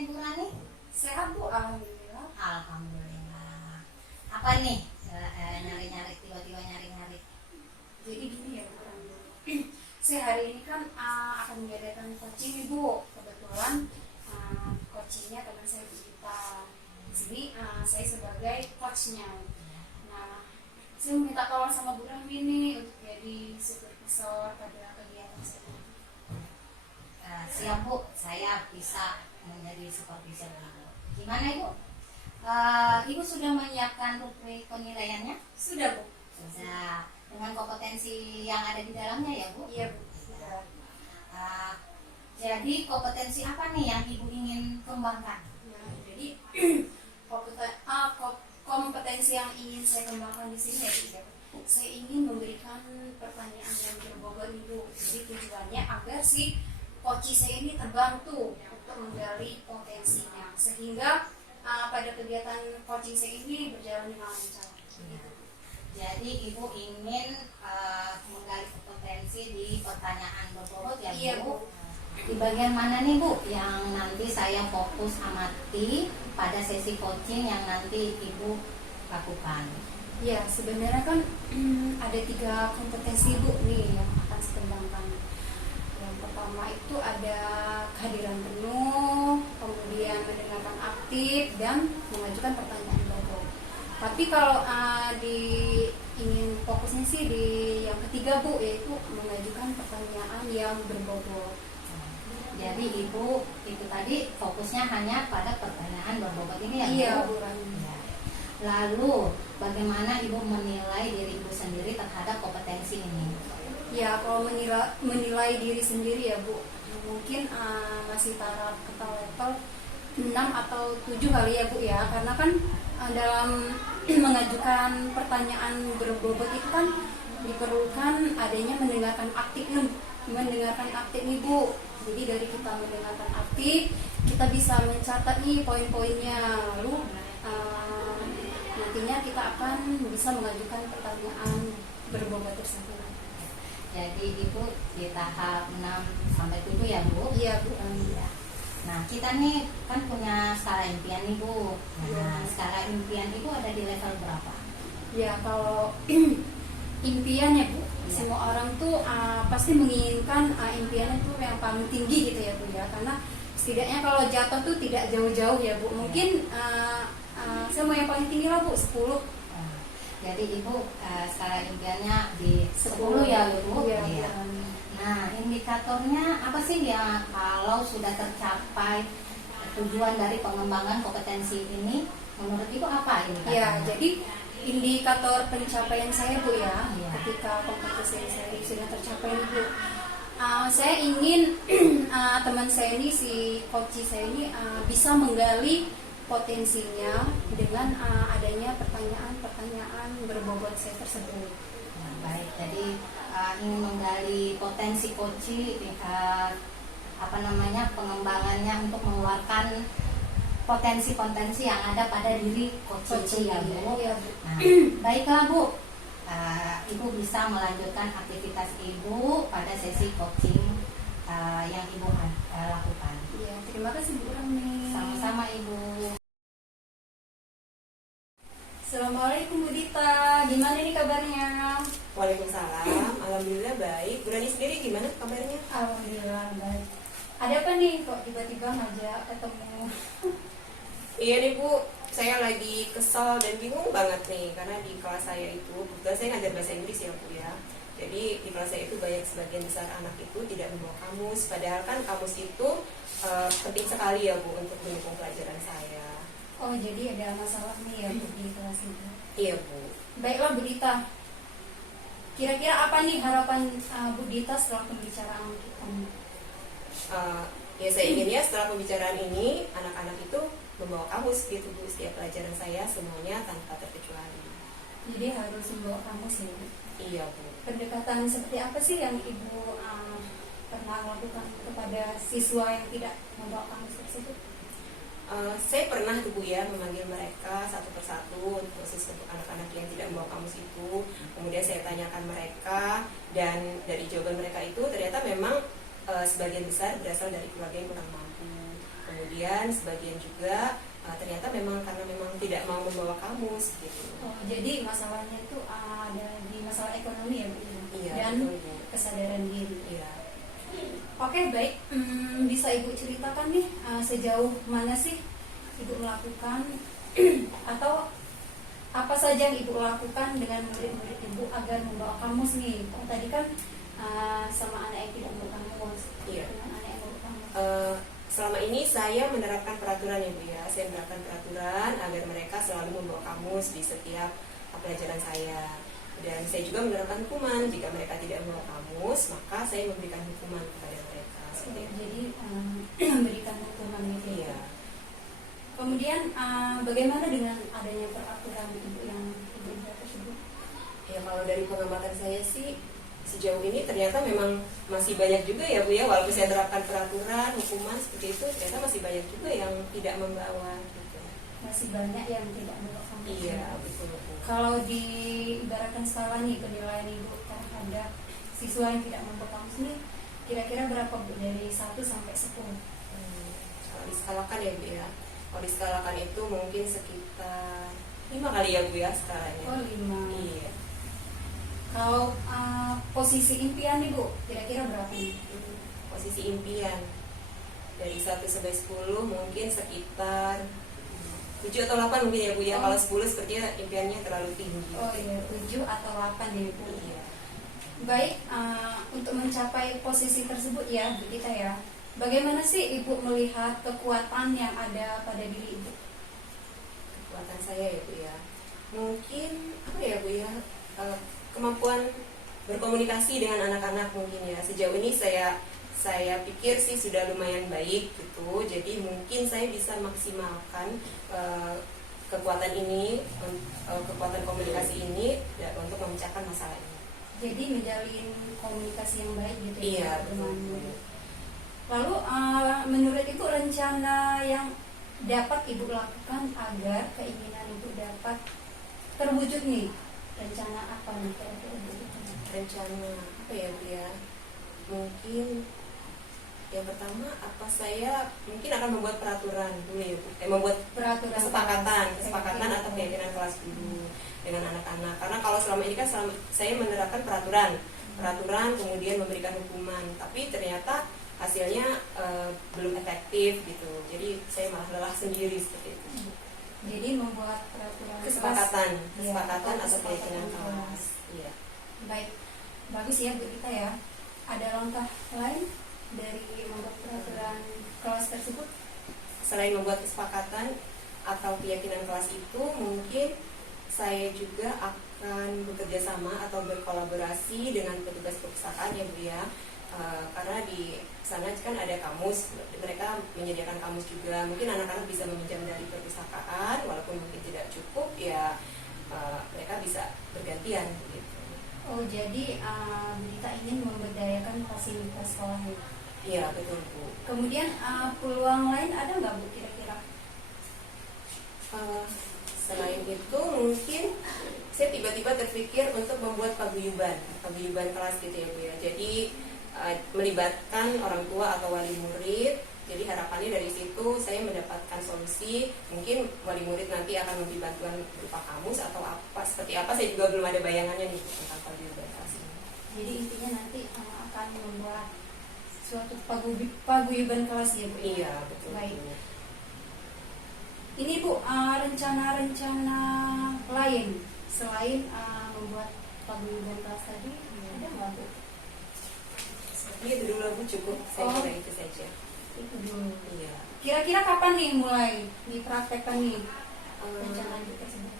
Ibu Rani? Sehat Bu, alhamdulillah. Alhamdulillah. Apa nih? Nyari-nyari, tiba-tiba nyari-nyari. Jadi gini ya Bu Rani. Saya hari ini kan akan mengadakan coaching Ibu. Kebetulan coachingnya teman saya kita. Di sini saya sebagai coachnya. Nah, saya minta tolong sama Bu Rani nih untuk jadi supervisor pada kegiatan saya. Siap Bu, saya bisa menjadi supervisor Ibu. Gimana Ibu? Ibu sudah menyiapkan rubrik penilaiannya? Sudah Bu? Sudah. Dengan kompetensi yang ada di dalamnya ya Bu? Iya Bu, sudah. Jadi kompetensi apa nih yang Ibu ingin kembangkan? Nah, jadi kompetensi yang ingin saya kembangkan di sini ya, saya ingin memberikan pertanyaan yang berbobot Ibu. Jadi tujuannya agar si coach saya ini terbantu untuk menggali potensinya, sehingga pada kegiatan coaching saya ini berjalan dengan lancar. Jadi Ibu ingin menggali potensi di pertanyaan berbobot ya Bu? Iya Bu. Di bagian mana nih Bu yang nanti saya fokus amati pada sesi coaching yang nanti Ibu lakukan? Ya, sebenarnya kan ada 3 kompetensi Bu nih yang akan saya kembangkan. Yang pertama itu ada kehadiran penuh, kemudian mendengarkan aktif, dan mengajukan pertanyaan bobot. Tapi kalau ingin fokusnya sih di yang ketiga Bu, yaitu mengajukan pertanyaan yang berbobot. Jadi Ibu itu tadi fokusnya hanya pada pertanyaan berbobot ini ya Bu? Iya Bu Rani. Ya. Lalu bagaimana Ibu menilai diri Ibu sendiri terhadap kompetensi ini? Ya, kalau menilai diri sendiri ya Bu, mungkin masih taraf ke level 6 atau 7 kali ya Bu ya. Karena kan dalam mengajukan pertanyaan berbobot itu kan diperlukan adanya mendengarkan aktif nih Bu. Jadi dari kita mendengarkan aktif, kita bisa mencatat nih poin-poinnya. Lalu nantinya kita akan bisa mengajukan pertanyaan berbobot tersebut. Jadi Ibu di tahap 6 sampai 7 ya Bu? Iya Bu. Ya. Nah kita nih kan punya skala impian nih Bu. Nah Ya. skala impian Ibu ada di level berapa? Ya, kalau impian ya Bu, semua orang tuh pasti menginginkan impiannya tuh yang paling tinggi gitu ya Bu ya. Karena setidaknya kalau jatuh tuh tidak jauh-jauh ya Bu. Mungkin saya mau yang paling tinggi lah Bu, 10. Jadi Ibu skala impiannya di 10 ya Bu? Iya. Iya. Nah indikatornya apa sih ya kalau sudah tercapai tujuan dari pengembangan kompetensi ini? Menurut Ibu apa indikatornya? Ya, jadi indikator pencapaian saya Bu ya, Iya. ketika kompetensi saya sudah tercapai Bu, saya ingin teman saya ini, si coach saya ini bisa menggali potensinya dengan adanya pertanyaan-pertanyaan berbobot saya tersebut. Nah, baik, jadi ingin menggali potensi coach, pengembangannya untuk mengeluarkan potensi-potensi yang ada pada diri coach ya Bu. Iya, Bu. Nah, baiklah Bu, Ibu bisa melanjutkan aktivitas Ibu pada sesi coaching yang Ibu lakukan. Iya, terima kasih Bu Rani. Sama-sama Ibu. Assalamualaikum Bu Dita, gimana nih kabarnya? Waalaikumsalam, alhamdulillah baik. Bu Rani sendiri gimana kabarnya? Alhamdulillah baik. Ada apa nih kok tiba-tiba ngajak ketemu? Iya nih Bu, saya lagi kesel dan bingung banget nih karena di kelas saya itu, kebetulan saya ngajar bahasa Inggris ya Bu ya. Jadi di kelas saya itu banyak sebagian besar anak itu tidak membawa kamus, padahal kan kamus itu penting sekali ya Bu untuk mendukung pelajaran saya. Oh, jadi ada masalah nih ya Bu di kelas ini. Iya Bu. Baiklah Bu Dita. Kira-kira apa nih harapan Bu Dita setelah pembicaraan kita? Ya saya inginnya setelah pembicaraan ini anak-anak itu membawa kamus gitu Bu setiap pelajaran saya semuanya tanpa terkecuali. Jadi harus membawa kamus ya Bu. Iya Bu. Pendekatan seperti apa sih yang Ibu pernah lakukan kepada siswa yang tidak membawa kamus tersebut? Saya pernah tuh Bu ya memanggil mereka satu persatu, khusus untuk anak-anak yang tidak membawa kamus itu. Kemudian saya tanyakan mereka, dan dari jawaban mereka itu ternyata memang sebagian besar berasal dari keluarga yang kurang mampu. kemudian sebagian juga ternyata karena memang tidak mau membawa kamus gitu. Oh, jadi masalahnya itu ada di masalah ekonomi ya Bu? Iya, Dan betul, Bu. kesadaran diri. Iya. Oke, baik. Bisa Ibu ceritakan nih sejauh mana sih Ibu melakukan atau apa saja yang Ibu lakukan dengan murid-murid Ibu agar membawa kamus nih? Oh, tadi kan sama anak yang tidak membawa kamus, Iya. dengan anak yang membawa kamus. Selama ini saya menerapkan peraturan ya Bu ya. Saya menerapkan peraturan agar mereka selalu membawa kamus di setiap pelajaran saya. Dan saya juga menerapkan hukuman jika mereka tidak membawa kamus, maka saya memberikan hukuman kepada mereka. Seperti itu. Jadi memberikan hukuman gitu. Iya. Kemudian bagaimana dengan adanya peraturan Ibu yang Ibu buat tersebut? Ya kalau dari pengamatan saya sih sejauh ini ternyata memang masih banyak juga ya Bu ya, walaupun saya terapkan peraturan, hukuman seperti itu, ternyata masih banyak juga yang tidak membawa gitu. Masih banyak yang tidak membawa kamus. Iya, betul Bu. Kalau diibaratkan skala nih penilaian Ibu terhadap siswa yang tidak membawa kamus nih, kira-kira berapa Bu dari 1 sampai 10? Kalau diskalakan ya Bu ya, kalau diskalakan itu mungkin sekitar 5 kali ya Bu ya skalanya. Oh, 5. Iya. Kalau posisi impian nih Bu, kira-kira berapa nih? Posisi impian dari 1 sampai 10 mungkin sekitar 7 atau 8 mungkin ya Bu ya. Oh. Kalau 10 sepertinya impiannya terlalu tinggi. Oh iya, 7 atau 8 nih Bu. Iya. Baik, untuk mencapai posisi tersebut ya Bu kita ya, bagaimana sih Ibu melihat kekuatan yang ada pada diri Ibu? Kekuatan saya ya Bu ya, mungkin apa ya Bu ya, kemampuan berkomunikasi dengan anak-anak mungkin ya. Sejauh ini saya pikir sih sudah lumayan baik gitu. Jadi mungkin saya bisa maksimalkan kekuatan ini, kekuatan komunikasi ini ya, untuk memecahkan masalah ini. Jadi menjalin komunikasi yang baik gitu Iya, ya betul. dengan murid. Lalu menurut Ibu rencana yang dapat Ibu lakukan agar keinginan Ibu dapat terwujud nih, rencana apa nih kira-kira Bu? Rencana apa ya Bu ya, mungkin yang pertama saya mungkin akan membuat peraturan dulu ya Bu, membuat Peraturan kesepakatan atau keyakinan kelas dulu dengan anak-anak. Karena kalau selama ini kan saya menerapkan peraturan kemudian memberikan hukuman, tapi ternyata hasilnya belum efektif gitu. Jadi saya malah lelah sendiri seperti itu. Jadi membuat peraturan Kesepakatan Iya, atau kesepakatan keyakinan kelas. kelas. Iya. Baik, bagus ya Bu kita ya. Ada langkah lain dari membuat peraturan kelas tersebut? Selain membuat kesepakatan atau keyakinan kelas itu, mungkin saya juga akan bekerja sama atau berkolaborasi dengan petugas perpustakaan ya Bu ya. Karena di sana kan ada kamus, mereka menyediakan kamus juga. Mungkin anak-anak bisa meminjam dari perpustakaan, walaupun mungkin tidak cukup ya, mereka bisa bergantian gitu. Oh, jadi kita ingin memberdayakan fasilitas sekolah ya. Iya betul Bu. Kemudian peluang lain ada nggak Bu kira-kira? Selain itu mungkin saya tiba-tiba terpikir untuk membuat paguyuban kelas gitu ya Bu ya. Jadi melibatkan orang tua atau wali murid. Jadi harapannya dari situ saya mendapatkan solusi. Mungkin wali murid nanti akan memberi bantuan berupa kamus atau apa, seperti apa saya juga belum ada bayangannya nih tentang paguyuban kelas ini. Jadi intinya nanti akan membuat suatu paguyuban kelas ya Bu. Iya betul. Baik. Bu. Ini Bu rencana-rencana lain selain membuat paguyuban kelas tadi ada nggak Bu? Sepertinya itu dulu Bu, cukup. Saya Oh. kira itu saja. Itu dulu. Iya. Kira-kira kapan nih mulai dipraktekkan nih rencana itu tersebut?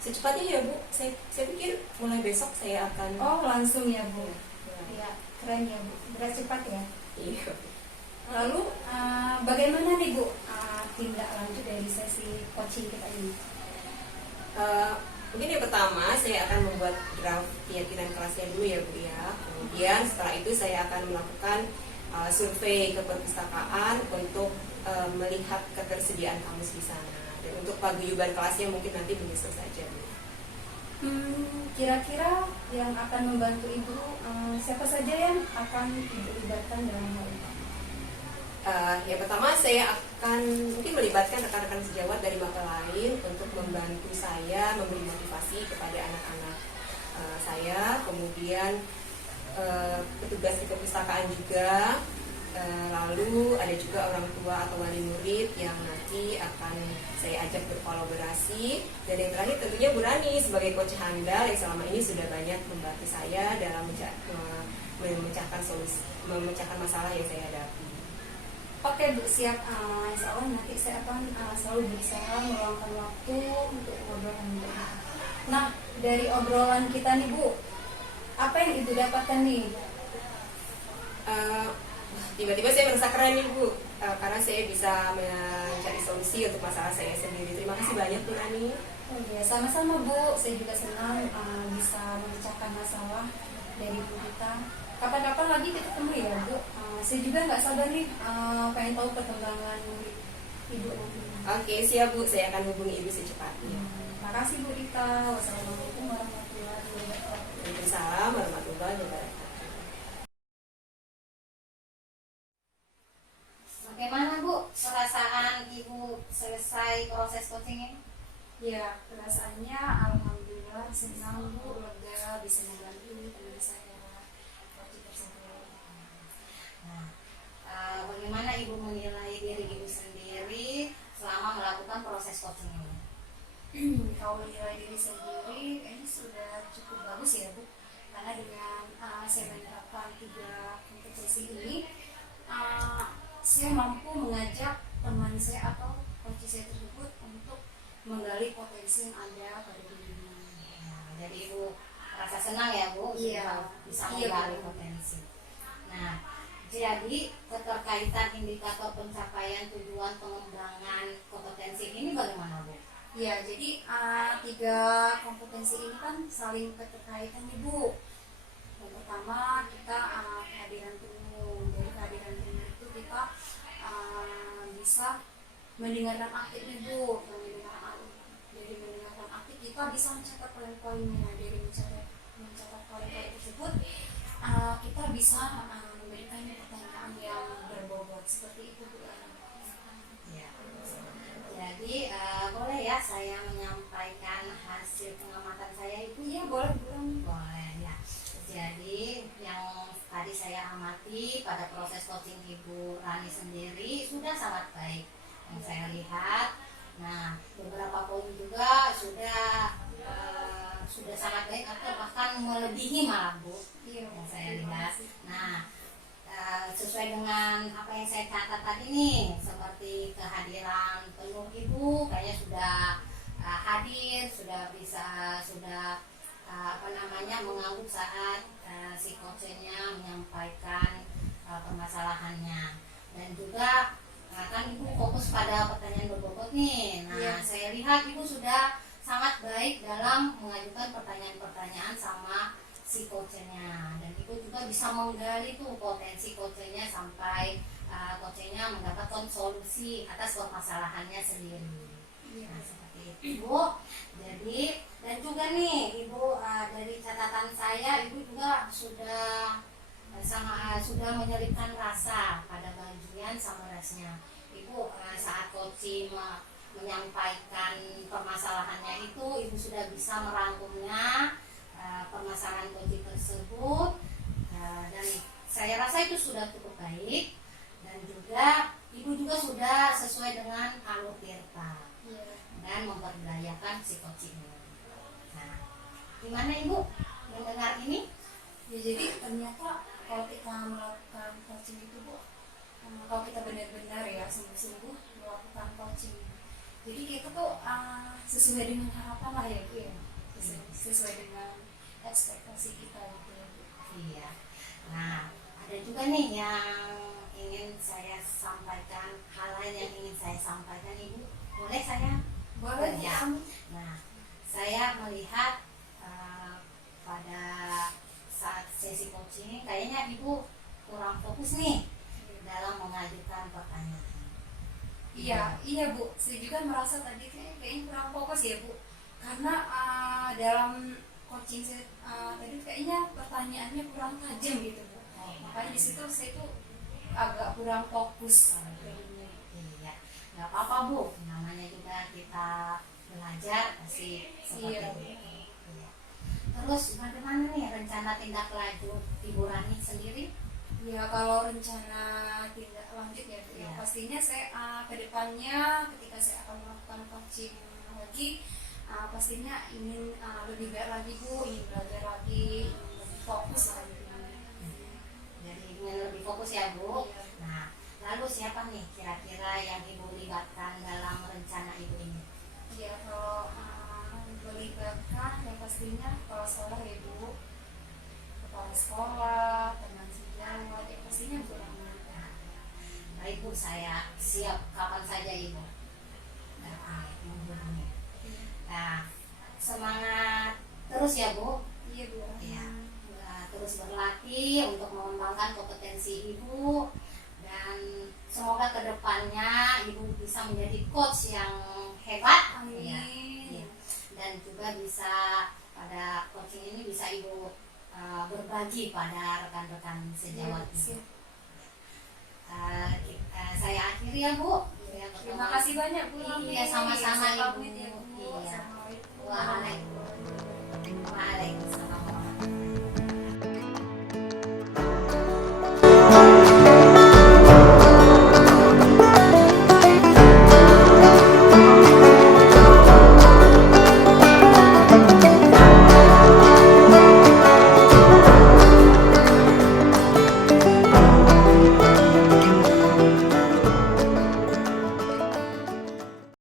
Secepatnya ya Bu. Saya pikir mulai besok saya akan. Oh langsung ya Bu. Ya. Ya keren ya Bu. Berat cepat ya. Iya. Lalu bagaimana nih Bu tindak lanjut dari sesi coaching kita ini? Mungkin yang pertama saya akan membuat draft keyakinan kelasnya dulu ya Bu ya. Kemudian setelah itu saya akan melakukan survei ke perpustakaan untuk melihat ketersediaan kamus di sana. Dan untuk paguyuban kelasnya mungkin nanti menyusul saja Bu. Kira-kira yang akan membantu Ibu siapa saja yang akan Ibu libatkan dalam hal ini? Yang pertama saya akan mungkin melibatkan rekan-rekan sejawat dari maba lain untuk membantu saya memberi motivasi kepada anak-anak saya, kemudian petugas di perpustakaan juga, lalu ada juga orang tua atau wali murid yang nanti akan saya ajak berkolaborasi, dan yang terakhir tentunya Bu Rani sebagai coach handal yang selama ini sudah banyak membantu saya dalam memecahkan masalah yang saya hadapi. Oke Bu, siap. Insya Allah nanti saya akan selalu berusaha meluangkan waktu untuk ngobrol dengan Bu. Nah, dari obrolan kita nih Bu, apa yang Ibu dapatkan nih? Tiba-tiba saya merasa keren nih Bu, karena saya bisa mencari solusi untuk masalah saya sendiri. Terima kasih banyak Bu Rani. Oh ya, sama-sama Bu. Saya juga senang bisa memecahkan masalah dari Bu kita. Kapan-kapan lagi kita ketemu ya Bu. Saya juga nggak sabar nih pengen tahu perkembangan Ibu nanti. Oke, siap Bu. Saya akan hubungi Ibu secepatnya. Terima kasih Bu Rita. Wassalamualaikum warahmatullahi wabarakatuh. Waalaikumsalam warahmatullahi wabarakatuh. Bagaimana Bu perasaan Ibu selesai proses coaching ini? Ya, perasaannya alhamdulillah senang Bu, lega bisa membantu teman saya waktu tersebut. Nah, bagaimana Ibu menilai diri Ibu sendiri selama melakukan proses coaching ini? Kalau menilai diri sendiri kayaknya sudah cukup bagus ya Bu, karena dengan saya menerapkan 3 kompetensi ini, saya mampu mengajak teman saya atau coach saya tersebut untuk menggali potensi yang ada pada dirinya. Nah, jadi Ibu merasa senang ya Bu, Iya. bisa Iya, menggali Bu. potensi. Nah, jadi keterkaitan indikator pencapaian tujuan pengembangan kompetensi ini bagaimana Bu? Ya, jadi 3 kompetensi ini kan saling keterkaitan nih Bu. Yang pertama kita kehadiran penuh. Dari kehadiran penuh itu kita bisa mendengarkan aktif nih Bu. Dari mendengarkan aktif kita bisa mencatat poin-poinnya. Dari mencatat poin-poin tersebut kita bisa memberikan pertanyaan yang berbobot seperti itu Bu. Ya. Jadi boleh ya saya menyampaikan hasil pengamatan saya itu? Iya boleh Bu. Boleh ya. Jadi yang tadi saya amati pada proses coaching Ibu Rani sendiri sudah sangat baik yang saya lihat. Nah, beberapa poin juga sudah sangat baik atau bahkan melebihi malah Bu Iya, yang saya lihat. Nah, sesuai dengan apa yang saya catat tadi nih, seperti kehadiran penuh Ibu kayaknya sudah hadir, sudah mengangguk saat si coachnya menyampaikan permasalahannya, dan juga kan Ibu fokus pada pertanyaan berbobot nih. Nah, Iya. saya lihat Ibu sudah sangat baik dalam mengajukan pertanyaan-pertanyaan sama si coachnya, dan Ibu juga bisa menggali tuh potensi coachnya sampai coachnya mendapatkan solusi atas permasalahannya sendiri. Iya. Nah, seperti itu Bu. Jadi, dan juga nih Ibu, dari catatan saya Ibu juga sudah menyelipkan rasa pada bagian summariznya. Ibu saat coaching menyampaikan permasalahannya itu Ibu sudah bisa merangkumnya, permasalahan coaching tersebut, dan saya rasa itu sudah cukup baik, dan juga Ibu juga sudah sesuai dengan alur Tirta Iya. dan memperdayakan si coaching. Nah, gimana Ibu mendengar ini? Ya, jadi ternyata kalau kita melakukan coaching itu Bu, kalau kita benar-benar ya sungguh-sungguh melakukan coaching, jadi kita tuh sesuai dengan harapan lah ya Bu ya, sesuai dengan ekspektasi kita gitu ya Bu. Iya. Nah, ada juga nih yang ingin saya sampaikan, hal lain yang ingin saya sampaikan Ibu. Boleh saya? Boleh Ya. Bu. Nah, saya melihat pada saat sesi coaching kayaknya Ibu kurang fokus nih dalam mengajukan pertanyaan. Iya Bu, saya juga merasa tadi kayaknya kurang fokus ya Bu, karena dalam coaching saya tadi kayaknya pertanyaannya kurang tajam gitu Bu. Makanya di situ saya tuh agak kurang fokus. Iya, nggak apa-apa Bu, namanya juga kita belajar pasti seperti Iya. itu. Iya. Terus bagaimana nih rencana tindak lanjut Ibu Rani sendiri? Ya kalau rencana tindak lanjut ya Bu, Iya. yang pastinya saya ke depannya ketika saya akan melakukan coaching lagi, pastinya ingin lebih baik lagi Bu, ingin belajar lagi, ingin lebih fokus lagi. Jadi ingin lebih fokus ya Bu. Iya. Nah, lalu siapa nih kira-kira yang Ibu libatkan dalam rencana Ibu ini? Ya kalau melibatkan yang pastinya kepala sekolah ya Bu, kepala sekolah, teman sejawat, ya pastinya Bu Rani. Baik Bu, saya siap kapan saja Ibu. Menghubungi. Nah, semangat terus ya Bu. Iya Bu Rani. Iya. Terus berlatih untuk mengembangkan kompetensi Ibu, dan semoga kedepannya Ibu bisa menjadi coach yang hebat. Amin. Iya. Iya. Dan juga bisa pada coaching ini bisa Ibu berbagi pada rekan-rekan sejawat Ibu. Siap. Saya akhiri ya Bu. Ya, Terima kasih banyak Bu Rani. Iya, sama-sama Saya Ibu. pamit ya Bu. Iya. Assalamualaikum. Waalaikumsalam.